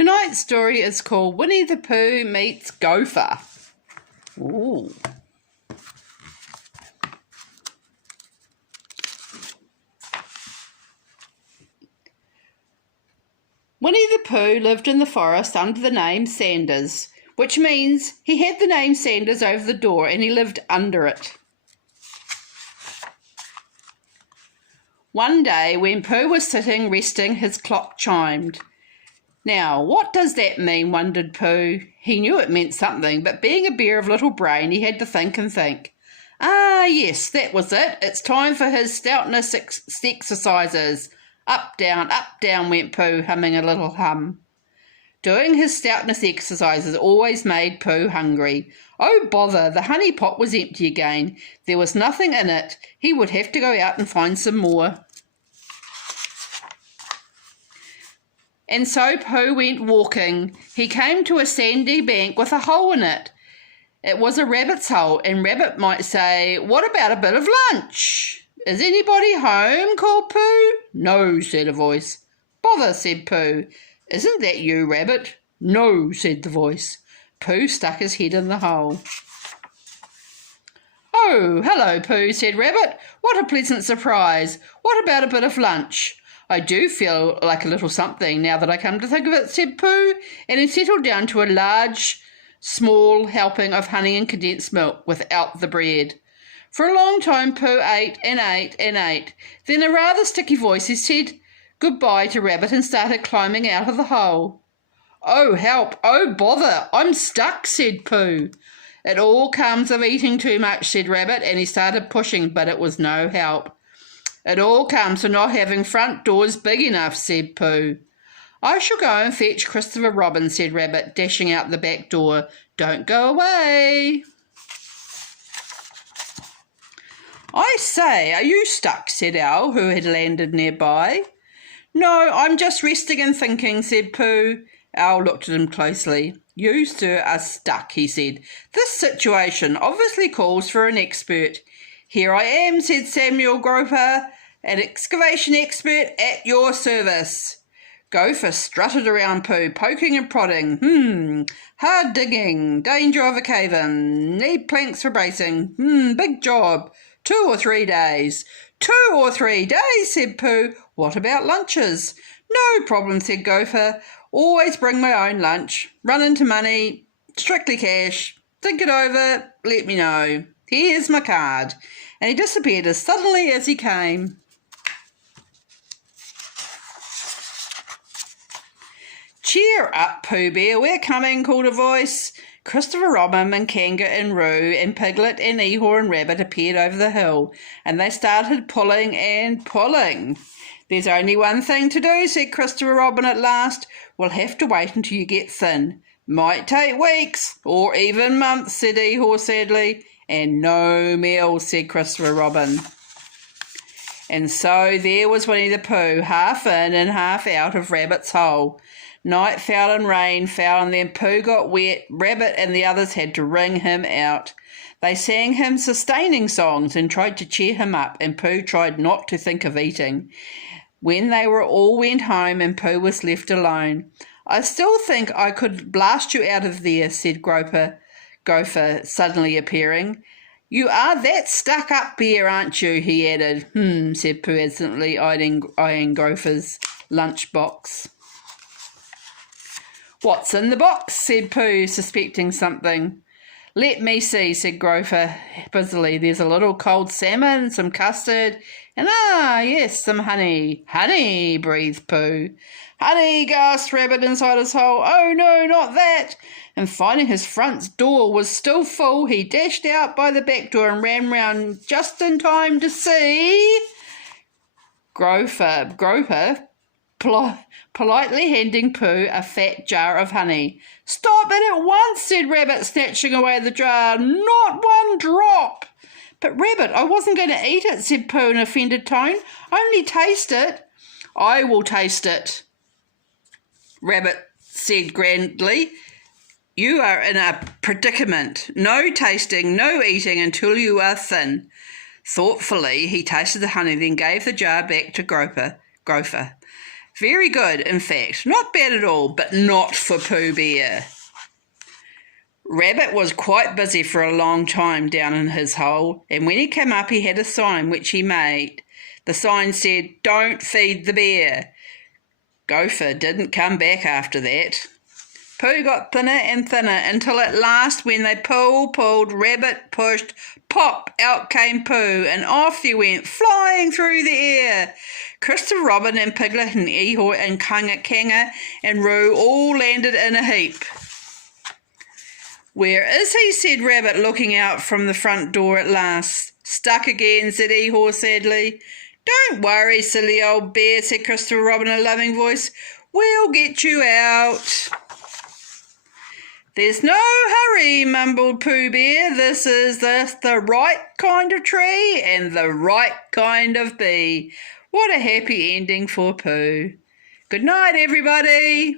Tonight's story is called Winnie the Pooh Meets Gopher. Ooh. Winnie the Pooh lived in the forest under the name Sanders, which means he had the name Sanders over the door and he lived under it. One day when Pooh was sitting resting, his clock chimed. Now, what does that mean, wondered Pooh. He knew it meant something, but being a bear of little brain, he had to think and think. Ah, yes, that was it. It's time for his stoutness exercises. Up, down, went Pooh, humming a little hum. Doing his stoutness exercises always made Pooh hungry. Oh, bother, the honey pot was empty again. There was nothing in it. He would have to go out and find some more. And so Pooh went walking. He came to a sandy bank with a hole in it. It was a rabbit's hole, and Rabbit might say, "What about a bit of lunch?" "Is anybody home?" called Pooh. "No," said a voice. "Bother," said Pooh. "Isn't that you, Rabbit?" "No," said the voice. Pooh stuck his head in the hole. "Oh, hello, Pooh," said Rabbit. "What a pleasant surprise. What about a bit of lunch?" "I do feel like a little something now that I come to think of it," said Pooh, and he settled down to a small helping of honey and condensed milk without the bread. For a long time Pooh ate and ate and ate. Then a rather sticky voice said goodbye to Rabbit and started climbing out of the hole. "Oh, help! Oh, bother! I'm stuck," said Pooh. "It all comes of eating too much," said Rabbit, and he started pushing, but it was no help. "It all comes of not having front doors big enough," said Pooh. "I shall go and fetch Christopher Robin," said Rabbit, dashing out the back door. "Don't go away." "I say, are you stuck?" said Owl, who had landed nearby. "No, I'm just resting and thinking," said Pooh. Owl looked at him closely. "You, sir, are stuck," he said. "This situation obviously calls for an expert." "Here I am," said Samuel Gopher, "an excavation expert at your service." Gopher strutted around Pooh, poking and prodding. Hard digging. Danger of a cave-in. Need planks for bracing. Big job. 2 or 3 days. 2 or 3 days, said Pooh. What about lunches? No problem, said Gopher. Always bring my own lunch. Run into money. Strictly cash. Think it over. Let me know. Here's my card. And he disappeared as suddenly as he came. Cheer up, Pooh Bear, we're coming, called a voice. Christopher Robin and Kanga and Roo and Piglet and Ehore and Rabbit appeared over the hill, and they started pulling and pulling. There's only one thing to do, said Christopher Robin at last. We'll have to wait until you get thin. Might take weeks, or even months, said Ehore sadly. And no meals, said Christopher Robin. And so there was Winnie the Pooh, half in and half out of Rabbit's hole. Night fell and rain fell, and then Pooh got wet. Rabbit and the others had to wring him out. They sang him sustaining songs and tried to cheer him up, and Pooh tried not to think of eating. When they all went home and Pooh was left alone, I still think I could blast you out of there, said Gopher, suddenly appearing. You are that stuck up bear, aren't you? He added. Said Pooh absently, eyeing Gopher's lunchbox. What's in the box? Said Pooh, suspecting something. Let me see, said Gopher busily. There's a little cold salmon, some custard, and yes, some honey. Honey, breathed Pooh. Honey, gasped Rabbit inside his hole. Oh no, not that. And finding his front door was still full, he dashed out by the back door and ran round just in time to see Gopher politely handing Pooh a fat jar of honey. Stop it at once, said Rabbit, snatching away the jar. Not one drop. But Rabbit, I wasn't going to eat it, said Pooh in an offended tone. Only taste it. I will taste it, Rabbit said grandly. You are in a predicament. No tasting, no eating until you are thin. Thoughtfully, he tasted the honey, then gave the jar back to Gopher. Very good, in fact. Not bad at all, but not for Pooh Bear. Rabbit was quite busy for a long time down in his hole, and when he came up he had a sign which he made. The sign said, "Don't feed the bear." Gopher didn't come back after that. Pooh got thinner and thinner until at last when they pulled, Rabbit pushed, pop, out came Pooh, and off he went, flying through the air. Christopher Robin and Piglet and Eeyore and Kanga and Roo all landed in a heap. "Where is he?" said Rabbit, looking out from the front door at last. "Stuck again," said Eeyore sadly. "Don't worry, silly old bear," said Christopher Robin in a loving voice. "We'll get you out." "There's no hurry," mumbled Pooh Bear. "This is the right kind of tree and the right kind of bee." What a happy ending for Pooh. Good night, everybody.